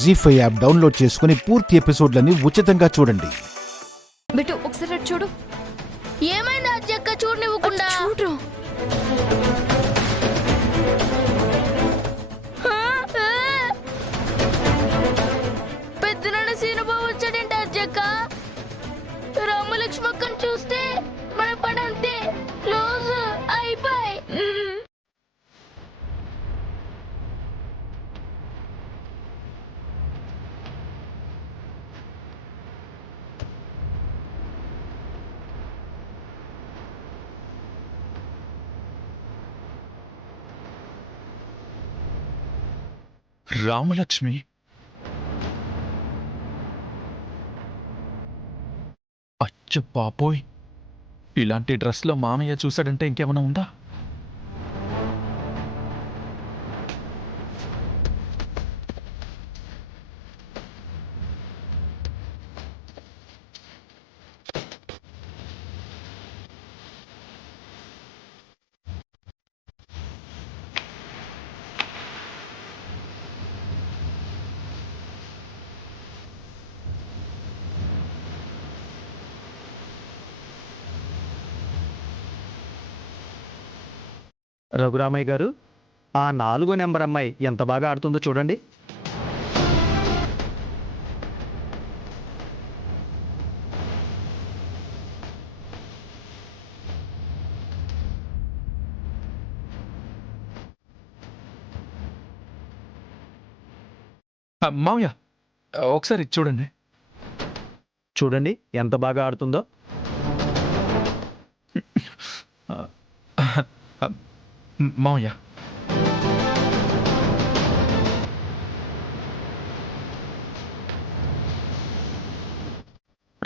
జీ5 app download చేసుకుని పూర్తి ఎపిసోడ్లని ఉచితంగా చూడండి. బిట్టు ఒకసారి చూడు. ఏమైంది అజ్జక్క చూడనివ్వకుండా? చూడు. పెద్దనాన్న సీనుబాబు వచ్చాడంటే అజ్జక్క. రామలక్ష్మక్కను చూస్తే మన పని అంతే, క్లోజ్ అయిపోయి. రామలక్ష్మి అచ్చ పాపోయ్, ఇలాంటి డ్రెస్లో మామయ్య చూశాడంటే ఇంకేమైనా ఉందా? రఘురామయ్య గారు, ఆ 4వ నెంబర్ అమ్మాయి ఎంత బాగా ఆడుతుందో చూడండి. మామయ్య ఒకసారి ఇది చూడండి. చూడండి ఎంత బాగా ఆడుతుందో. మామయ్య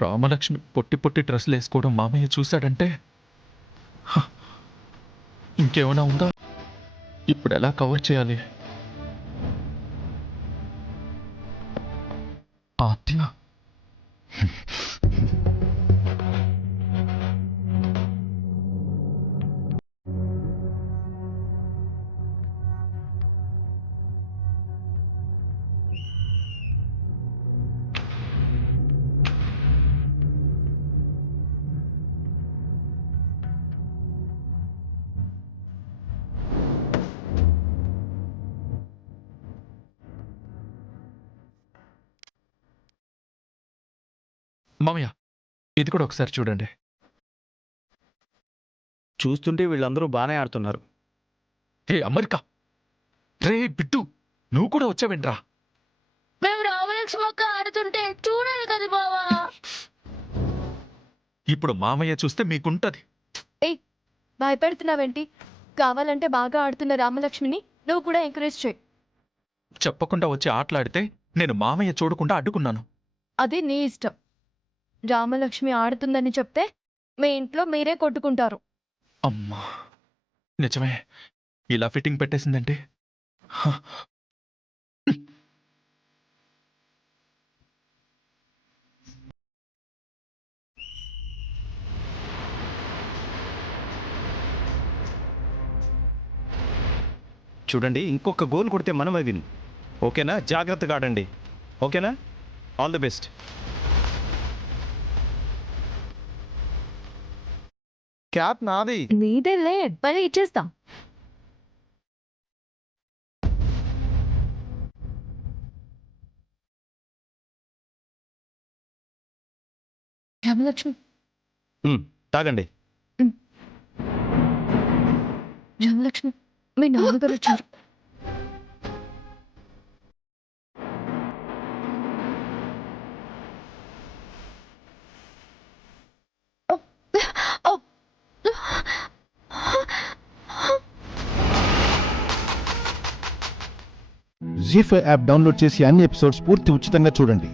రామలక్ష్మి పొట్టి పొట్టి డ్రెస్సులు వేసుకోవడం మామయ్య చూశాడంటే ఇంకేమైనా ఉందా? ఇప్పుడు ఎలా కవర్ చేయాలి? ఆత్య మామయ్య ఇది కూడా ఒకసారి చూడండి. చూస్తుంటే వీళ్ళందరూ బాగానే ఆడుతున్నారు. హే అమెరికా, రే బిట్టు, నువ్వు కూడా వచ్చావేంట్రా? మేము రామలక్ష్మక్క ఆడుతుంటే చూడాలి కదా బావా. ఇప్పుడు మామయ్య చూస్తే మీకుంటది. ఏయ్, భయపెడుతున్నావేంటి? కావాలంటే బాగా ఆడుతున్న రామలక్ష్మిని నువ్వు కూడా ఎంకరేజ్ చేయి. చెప్పకుండా వచ్చి ఆటలాడితే నేను మామయ్య చూడకుండా అడ్డుకున్నాను. అది నీ ఇష్టం. రామలక్ష్మి ఆడుతుందని చెప్తే మీ ఇంట్లో మీరే కొట్టుకుంటారు. అమ్మా, నిజమే, ఇలా ఫిట్టింగ్ పెట్టేసిందంటే. చూడండి, ఇంకొక గోల్ కొడితే మనమే విన్. ఓకేనా? జాగ్రత్తగా ఆడండి. ఓకేనా? All the best. క్యాప్ నాది. నీదేలే, మళ్ళీ ఇచ్చేస్తాం. రామలక్ష్మి, తాగండి. రామలక్ష్మి, మీ నాన్నగారు వచ్చారు. జీ5 యాప్ డౌన్లోడ్ చేసి అన్ని ఎపిసోడ్స్ పూర్తి ఉచితంగా చూడండి.